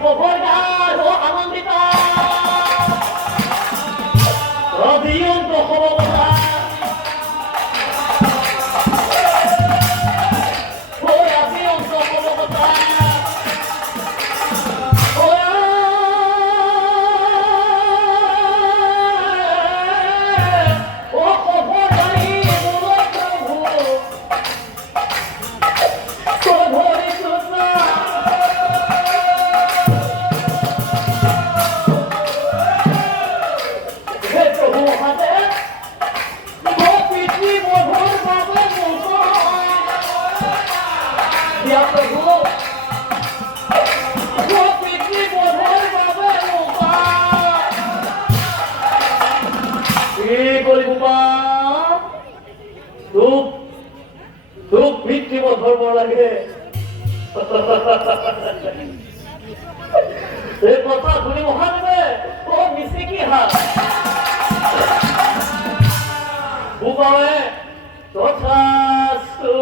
খবরদার ও আনন্দিত অধিয়ন্ত খবরদার ধর্ম লাগে কথা শুনি মহাদেবে ও মিশে কি হাত বুবাবে তথাস্তু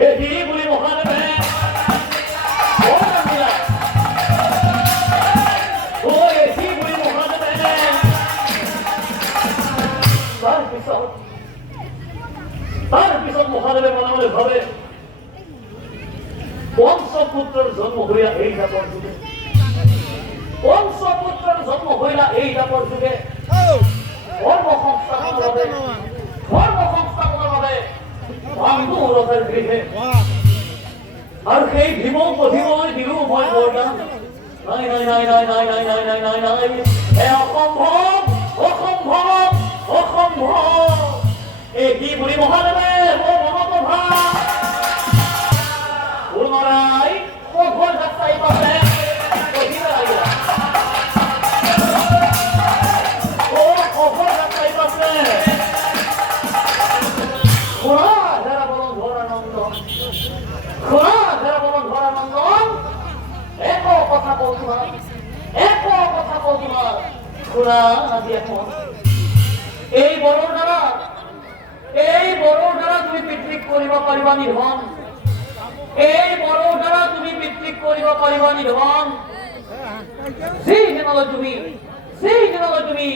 এহি বলি মহাদেবে ও মিলা ও এহি বলি মহাদেবে তার পিছত মহাদেবে মনে মনে ভাবে পঞ্চপুত্রের জন্ম হইয়া এই দাপর যুগে পঞ্চপুত্রের জন্ম হইলা এই দাপর যুগে ধর্ম সংস্থাপনের ভাবে বন্ধু রথের গৃহে আর সেই ভীম পথিময় দিলো মই বৰদান নাই নাই নাই নাই নাই নাই নাই নাই নাই নাই এ অসম্ভৱ অসম্ভৱ অসম্ভৱ এই কি বুলি মহাদেৱে মোৰ মনত ভাৱ পুনরায় কখন যাত্রাই পাবে ও কখন যাত্রাই পাবে খোলা যারা বলন ধরানন্দ খোলা যারা বলন ধরানন্দ এক কথা বলছিলাম এক কথা বলছিলাম খোলা আজি এখন এই বড় দ্বারা তুমি পিতৃক করিব পারিবা নিধন এই বড় দ্বারা তুমি পিতৃক করিব পারিবা নিধন সেই দিনলৈ তুমি